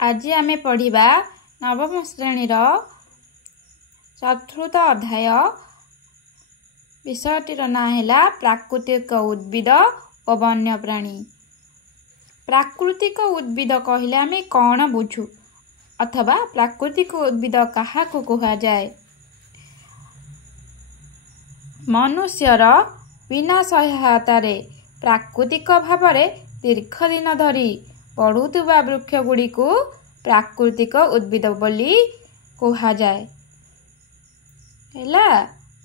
आज आमे पढ़िबा नवम श्रेणीर चतुर्थ अध्याय विषयटीर ना है प्राकृतिक उद्भिद और वन्यप्राणी। प्राकृतिक उद्भिद कहले आमे कौन बुझू अथवा प्राकृतिक उद्भिद कहा कहा जाए। मनुष्यर बिना सहायतारे प्राकृतिक भावरे दीर्घ दिन धरी बढ़ुवा वृक्ष गुड़ी को प्राकृतिक उद्भिद बोली कहा जाए।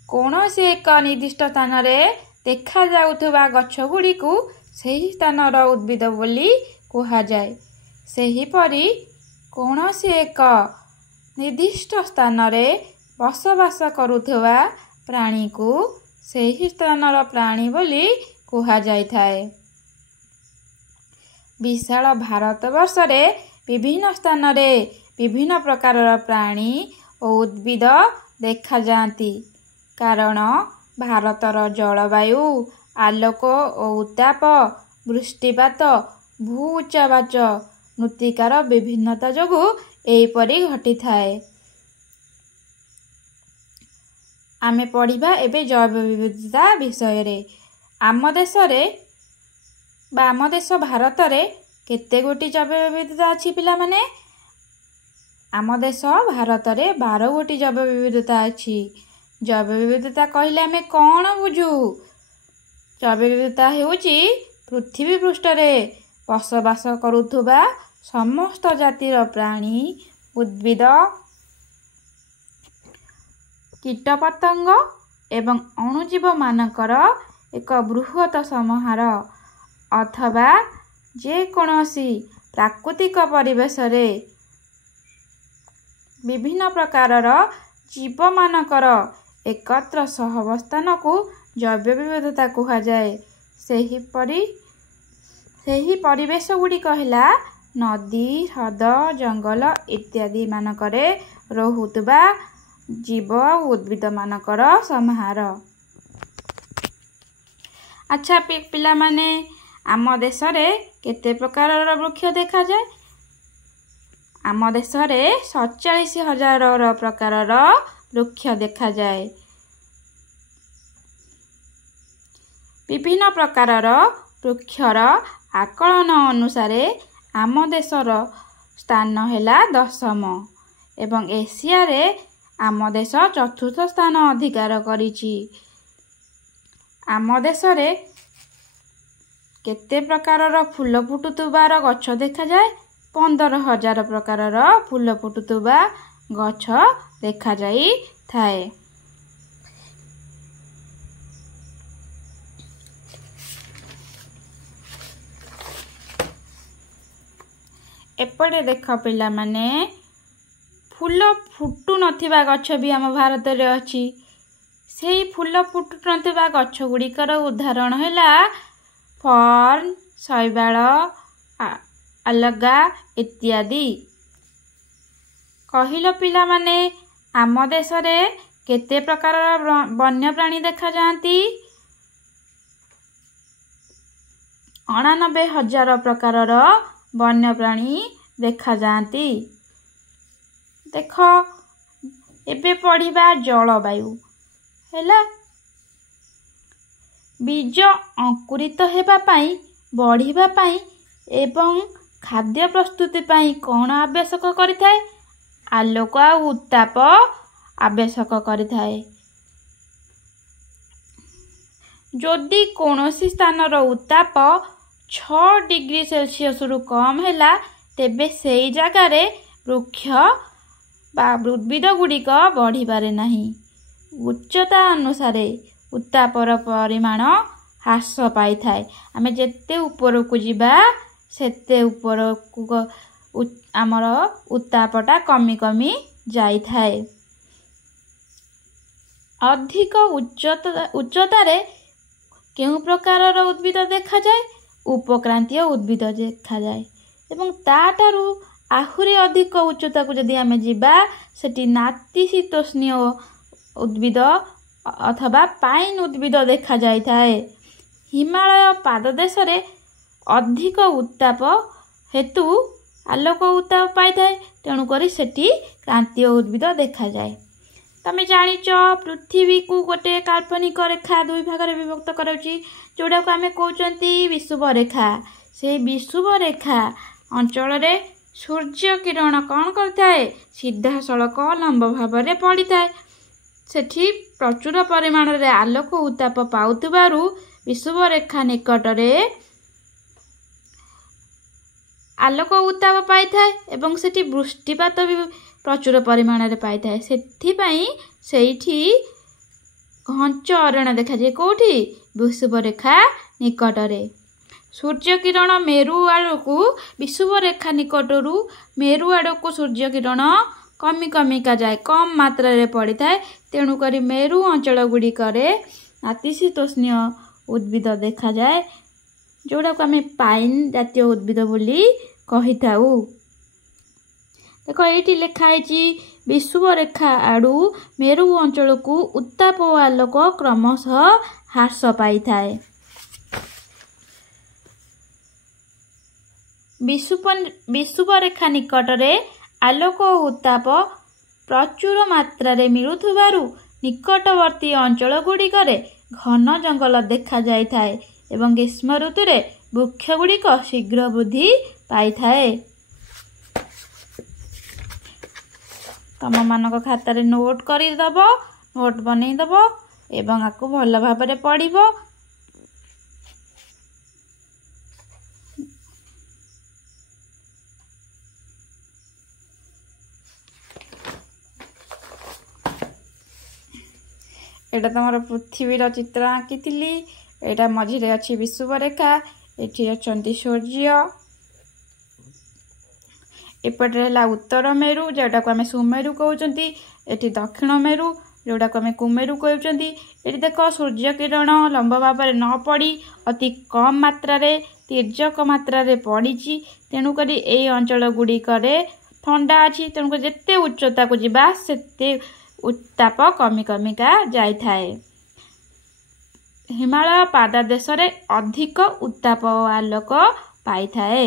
कौनसी एक निर्दिष्ट स्थान रे देखा जाउथुवा गछ गुड़ी को सही स्थानर उद्भिद बोली कहा जाए। सेहीपरि कौनसी एक निर्दिष्ट स्थान रे बसवास करुथुवा प्राणी को सही स्थानर प्राणी बोली कहा जाए। विशाल भारतवर्ष रे विभिन्न स्थान रे विभिन्न प्रकार प्राणी और उद्भिद देखा जाती। कारण भारतर जलवायु आलोक और उत्ताप वृष्टिपात भू उच्चावाच मृत्तिकार विभिन्नता जोगु एपरि घटी थाए। आमे पढ़िबा एबे जैव विविधता विषय रे। आम देश रे आम देश भारत रे केते गोटी जैव विविधता अछि पिला माने? आम देश भारत रे 12 गोटी जैव विविधता अछि। जैव विविधता कहले आमे कौन बुझू? जैव विविधता हेउची पृथ्वी पृष्ठ रे बसवास करुथुबा समस्त जातिर प्राणी उद्भिद कीटपतंग एवं अणुजीव मानकर एक बृहत समाहार अथवा जे कोनोसी प्राकृतिक परिवेश रे विभिन्न प्रकारर जीव मानकर एकत्र सहवस्थान को जैव विविधता कहा जाए। सेही परिवेश गुड़ी कहला नदी ह्रद जंगल इत्यादि मानकरे रहुतबा जीव उद्भिद मानकर समाहार। अच्छा पिला माने आम देश रे केते प्रकारर वृक्ष देखा जाए? आम देश रे 47,000 प्रकारर वृक्ष देखा जाए। विभिन्न प्रकारर वृक्षर आकलन अनुसारे आम देशर स्थान हैला 10म एवं एशिया रे आम देश 4थ स्थान अधिकार करिछि। आम देश रे केते प्रकारर फूल फुटुतुबार गछ देखा जाए? 15,000 प्रकारर फूल फुटुतुबा गछ देखा जाई थाए। एपटे देख पिला माने फूल फुटु नथिबा गछ भी आम भारत रे अछि। सेही फूल फुटु नथिबा गछ गुड़िकर उदाहरण हैला फर्न शैवाल अलगा इत्यादि। कहिलो पिला माने आम देश रे केते प्रकार वन्य प्राणी देखा जाती? 99,000 प्रकारर वन्य प्राणी देखा जाती। देख एबे पढ़िबा जलवायु हैला। बीज अंकुरित हेबा पाई बढ़िबा पाई एवं खाद्य प्रस्तुति पाई कौन आवश्यक करिथाए? आलोक आ उत्ताप आवश्यक करिथाए। जदि कोनोसी स्थानर उत्ताप 6 डिग्री सेल्सियस रु कम हैला तेबे सेई जगह रे वृक्ष बा उद्भिद गुड़िक बढ़ी पारे नाही। उच्चता अनुसार उत्तापर परिमाण ह्रास पाई थाए। आमे जेते ऊपर को जिबा सेते ऊपर को आमर उत्तापटा कमी कमी जाई थाए। अधिक उच्चतारे केउ प्रकारर उद्भिद देखा जाए? उपक्रांतीय उद्भिद देखा जाए। एवं ताठारु आहुरी अधिक उच्चता को जदि आमे जिबा सेटी नातिशीतोष्णीय उद्भिद अथवा पाइन उद्भिद देखा जाई थाए। हिमालय पाददेश रे अधिक उत्ताप हेतु आलोक उत्ताप पाई तेणुक सेठी क्रांतीय उद्भिद देखा जाए। तमें जानिच पृथ्वी को गोटे काल्पनिक रेखा दुई भाग में विभक्त कराउची जोड़ा को आमे कहउचंती विषुव रेखा। से विषुव रेखा अंचल रे सूर्य किरण कौन करथाए सीधा सड़क लंब भाव में पड़ी थाए। सेठी प्रचुर परिमाण रे आलोक उत्ताप पाउथबारु विषुव रेखा निकट रे आलोक उत्ताप पाई थाए एवं सेठी वृष्टिपात भी प्रचुर परिमाण रे पाई थाए। सेथिपई सेठी घंच अरण्य देखा जाए कोठी विषुव रेखा निकट रे। सूर्य किरण मेरु आड़कू विषुव रेखा निकटरू मेरु आड़कू सूर्य किरण कमी कमिका जाए कम मात्रा रे पड़ी थाए। तेणुक मेरु अंचल गुड़िक नातिशीतोष्णीय उद्भिद देखा जाए जोड़ा को आम पाइन जातीय उद्भिद बोली कही थाउ। देख ये लिखाई विषुव रेखा आड़ू मेरु अंचल को उत्ताप और आलोक क्रमशः ह्रास पाई थाए। विषुव रेखा निकट रे आलोक और उत्ताप प्रचुर मात्रा रे मिलुथुबारु निकटवर्ती अंचल गुड़िक घन जंगल देखा जाई थाए एवं ग्रीष्म ऋतु रे वृक्ष गुड़िक शीघ्र वृद्धि पाई थाए। तम मानक खातार नोट करदब नोट बनईदब एवं आपको भल भाव में पढ़ब। एटा तुम पृथ्वीर चित्र आंकी एटा मझिरे अच्छी विषुव रेखा एठी अछंती सूर्य एपटे है उत्तर मेरु जोटा को आम सुमेरु कहते एठी दक्षिण मेरु जोटा को आम कुमेरु कहते। ये देख सूर्य किरण लंब भाव में न पड़ी अति कम मात्रा रे तिर्यक मात्रा रे पड़ी तेणुक ये अंचल गुड़िक ठंडा अच्छी तेणुक जिते उच्चता को जीवा सेते उत्ताप कमी कमिका जाई थाए। हिमालय पाददेश रे अधिक उत्ताप आलोक पाई थाए।